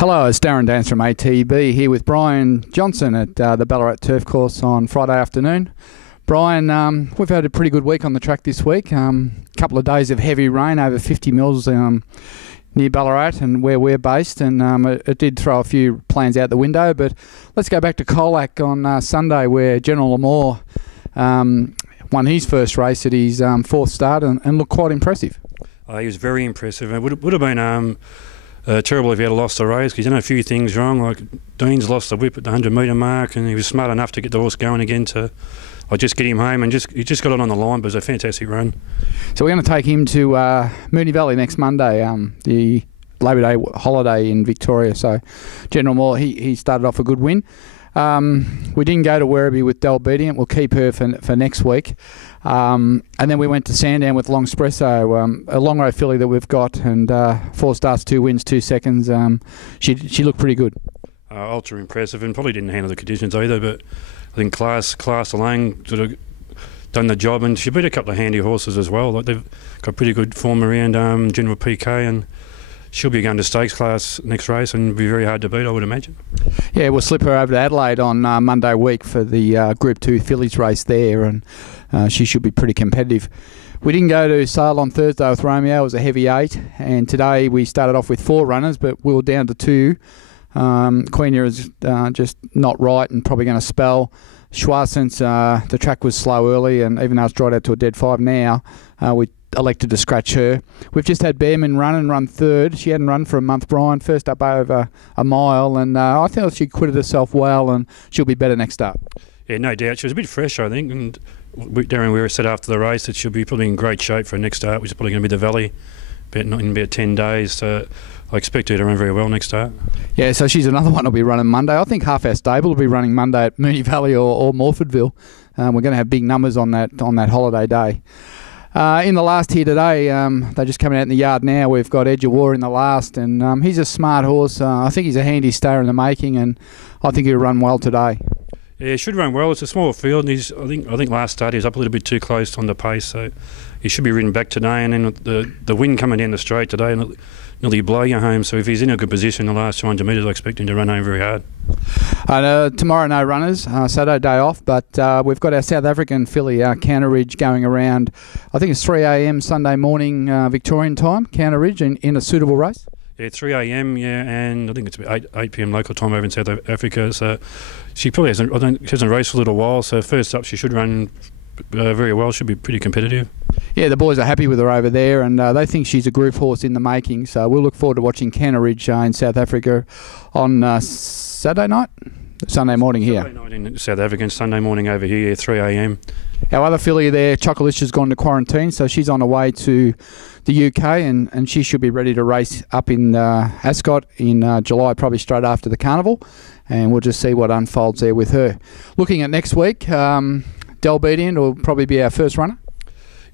Hello, it's Darren Dance from ATB here with Brian Johnson at the Ballarat Turf Course on Friday afternoon. Brian, we've had a pretty good week on the track this week. Couple of days of heavy rain, over 50 mils near Ballarat and where we're based, and it did throw a few plans out the window. But let's go back to Colac on Sunday, where General Lamour won his first race at his fourth start and looked quite impressive. He was very impressive. It would have been terrible if he had lost the race, because he's done a few things wrong. Like Dean's lost the whip at the 100-metre mark, and he was smart enough to get the horse going again to just get him home, and he just got it on the line. But it was a fantastic run. So we're going to take him to Moonee Valley next Monday, the Labor Day holiday in Victoria. So General Moore, he started off a good win. We didn't go to Werribee with Delbedient. We'll keep her for next week. And then we went to Sandown with Long Espresso, a long row filly that we've got, and 4 starts, 2 wins, 2 seconds. She looked pretty good. Ultra impressive, and probably didn't handle the conditions either, but I think class alone sort of done the job, and she beat a couple of handy horses as well. Like, they've got pretty good form around General PK, and she'll be going to stakes class next race and be very hard to beat, I would imagine. Yeah, we'll slip her over to Adelaide on Monday week for the Group 2 fillies race there, and she should be pretty competitive. We didn't go to Sale on Thursday with Romeo. It was a heavy 8, and today we started off with 4 runners, but we were down to 2. Queenia is just not right and probably going to spell. Schwarzens, the track was slow early, and even though it's dried out to a dead 5 now, we elected to scratch her. We've just had Bearman run third. She hadn't run for a month, Brian, first up over a mile, and I think she acquitted herself well, and she'll be better next up. Yeah, no doubt. She was a bit fresh, I think, and Darren Weir said after the race that she'll be probably in great shape for her next start, which is probably going to be the Valley in about 10 days. So I expect her to run very well next start. Yeah, so she's another one that'll be running Monday. I think half our stable will be running Monday at Moonee Valley or Morfordville. We're going to have big numbers on that holiday day. In the last here today, they're just coming out in the yard now. We've got Edge of War in the last, and he's a smart horse. I think he's a handy stayer in the making, and I think he'll run well today. Yeah, he should run well. It's a small field, and I think last start he was up a little bit too close on the pace, so he should be ridden back today. And then the wind coming down the straight today nearly blow you home. So if he's in a good position the last 200 metres, I expect him to run home very hard. Tomorrow no runners, Saturday day off, but we've got our South African filly, Counter Ridge, going around. I think it's 3 a.m. Sunday morning Victorian time, Counter Ridge, in a suitable race. Yeah, 3 a.m. Yeah, and I think it's about 8 p.m. local time over in South Africa. So she probably hasn't raced for a little while. So first up, she should run very well. Should be pretty competitive. Yeah, the boys are happy with her over there, and they think she's a group horse in the making. So we'll look forward to watching Counter Ridge in South Africa on Sunday morning here. Saturday night in South Africa and Sunday morning over here, 3 a.m. Our other filly there, Chocolate, has gone to quarantine, so she's on her way to the UK, and she should be ready to race up in Ascot in July, probably straight after the carnival, and we'll just see what unfolds there with her. Looking at next week, Delbedient will probably be our first runner.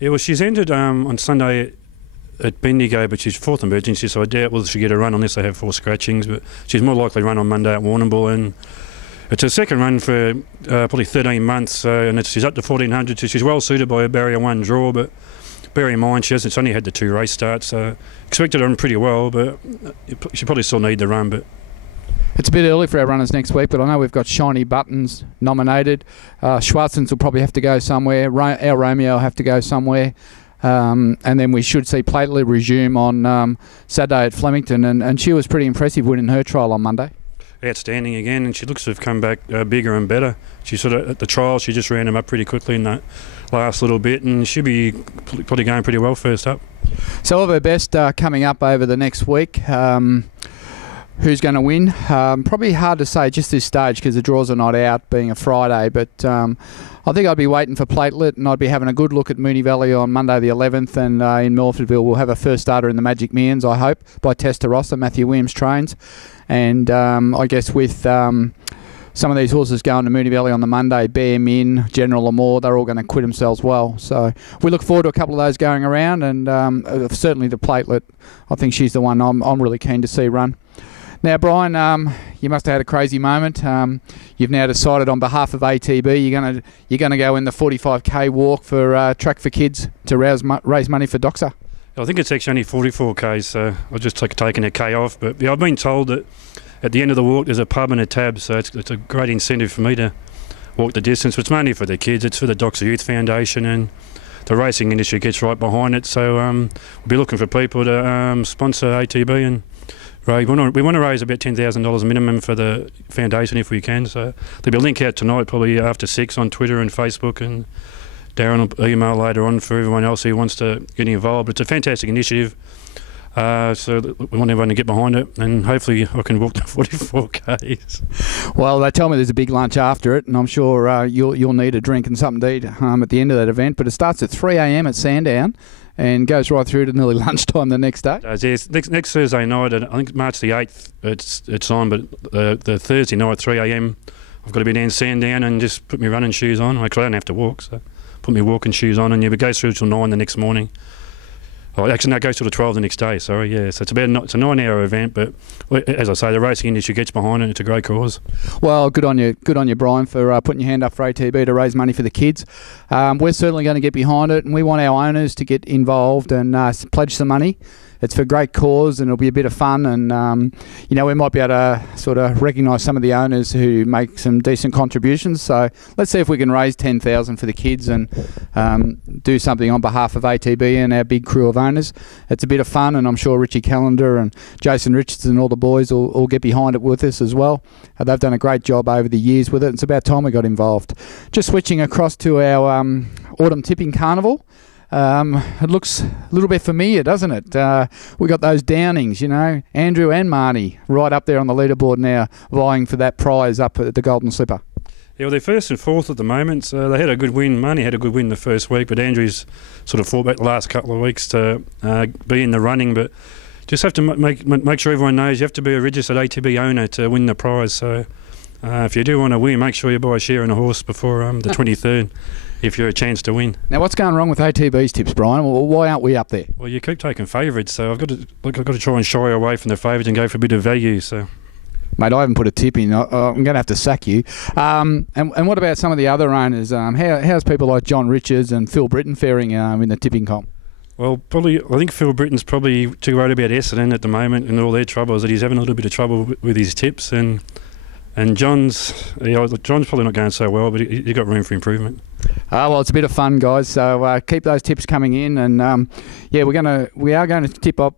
Yeah, well, she's entered on Sunday at Bendigo, but she's 4th emergency, so I doubt whether she'll get a run unless they have 4 scratchings, but she's more likely to run on Monday at Warrnambool, and it's her second run for probably 13 months, and she's up to 1400, so she's well suited by a barrier 1 draw, but bear in mind she's only had the 2 race starts, so expected to run pretty well, but she probably still need the run. But it's a bit early for our runners next week, but I know we've got Shiny Buttons nominated. Schwarzens will probably have to go somewhere. Our Romeo will have to go somewhere. And then we should see Platelet resume on Saturday at Flemington, and she was pretty impressive winning her trial on Monday. Outstanding again, and she looks to have come back bigger and better. She sort of, at the trial, she just ran him up pretty quickly in that last little bit, and she'll be probably going pretty well first up. So all of her best coming up over the next week. Who's going to win? Probably hard to say just this stage because the draws are not out, being a Friday, but I think I'd be waiting for Platelet, and I'd be having a good look at Moonee Valley on Monday the 11th, and in Morfordville we'll have a first starter in the Magic Millions, I hope, by Testarossa. Matthew Williams trains, and I guess with some of these horses going to Moonee Valley on the Monday, Bear Min, General Lamour, they're all going to quit themselves well. So we look forward to a couple of those going around, and certainly the Platelet, I think she's the one I'm really keen to see run. Now, Brian, you must have had a crazy moment. You've now decided on behalf of ATB you're going to go in the 45k walk for Track for Kids to raise money for Doxa. I think it's actually only 44 k's, so I've just taken a k off. But yeah, I've been told that at the end of the walk there's a pub and a tab, so it's a great incentive for me to walk the distance. It's mainly for the kids. It's for the Doxa Youth Foundation, and the racing industry gets right behind it. So we'll be looking for people to sponsor ATB, and we want to raise about $10,000 minimum for the foundation if we can. So there'll be a link out tonight, probably after 6 on Twitter and Facebook, and Darren will email later on for everyone else who wants to get involved. It's a fantastic initiative. So we want everyone to get behind it, and hopefully I can walk the 44 k's. Well, they tell me there's a big lunch after it, and I'm sure you'll need a drink and something to eat at the end of that event. But it starts at 3 a.m. at Sandown and goes right through to nearly lunchtime the next day. Yes, next Thursday night, I think March the 8th, it's on, but the Thursday night, 3 a.m, I've got to be down Sandown and just put my running shoes on. I don't have to walk, so put my walking shoes on, and it goes through till 9 the next morning. Oh, actually, no, it goes till the 12 the next day, sorry, yeah. So it's a 9-hour event, but as I say, the racing industry gets behind it. It's a great cause. Well, good on you, Brian, for putting your hand up for ATB to raise money for the kids. We're certainly going to get behind it, and we want our owners to get involved and pledge some money. It's for a great cause, and it'll be a bit of fun, and we might be able to sort of recognise some of the owners who make some decent contributions. So let's see if we can raise $10,000 for the kids and do something on behalf of ATB and our big crew of owners. It's a bit of fun, and I'm sure Richie Callender and Jason Richardson and all the boys will all get behind it with us as well. They've done a great job over the years with it. It's about time we got involved. Just switching across to our autumn tipping carnival. It looks a little bit familiar, doesn't it? We got those Downings, Andrew and Marnie right up there on the leaderboard now, vying for that prize up at the Golden Slipper. Yeah, well, they're first and fourth at the moment. They had a good win. Marnie had a good win the first week, but Andrew's sort of fought back the last couple of weeks to be in the running. But just have to make sure everyone knows you have to be a registered ATB owner to win the prize. So if you do want to win, make sure you buy a share in a horse before the 23rd. If you're a chance to win. Now, what's going wrong with ATB's tips, Brian? Well, why aren't we up there? Well, you keep taking favourites, so I've got to try and shy away from the favourites and go for a bit of value. So, mate, I haven't put a tip in. I'm going to have to sack you. And what about some of the other owners? How's people like John Richards and Phil Britton faring in the tipping comp? Well, I think Phil Britton's probably too worried about Essendon at the moment and all their troubles, that he's having a little bit of trouble with his tips, and John's probably not going so well, but he's got room for improvement. Well, it's a bit of fun, guys. So keep those tips coming in, and we are going to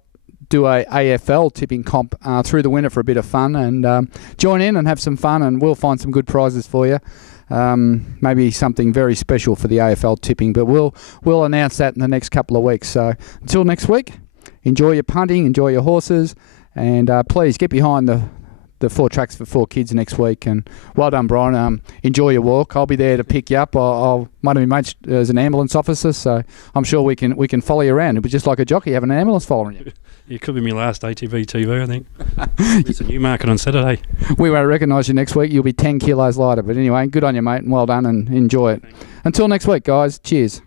do a AFL tipping comp through the winter for a bit of fun, and join in and have some fun, and we'll find some good prizes for you. Maybe something very special for the AFL tipping, but we'll announce that in the next couple of weeks. So until next week, enjoy your punting, enjoy your horses, and please get behind the 4 tracks for 4 kids next week. And well done, Brian. Enjoy your walk. I'll be there to pick you up. One of my mates is an ambulance officer, so I'm sure we can follow you around. It'll be just like a jockey having an ambulance following you. It could be my last ATB TV, I think. It's a new market on Saturday. We won't recognise you next week. You'll be 10 kilos lighter. But anyway, good on you, mate, and well done, and enjoy it. Until next week, guys. Cheers.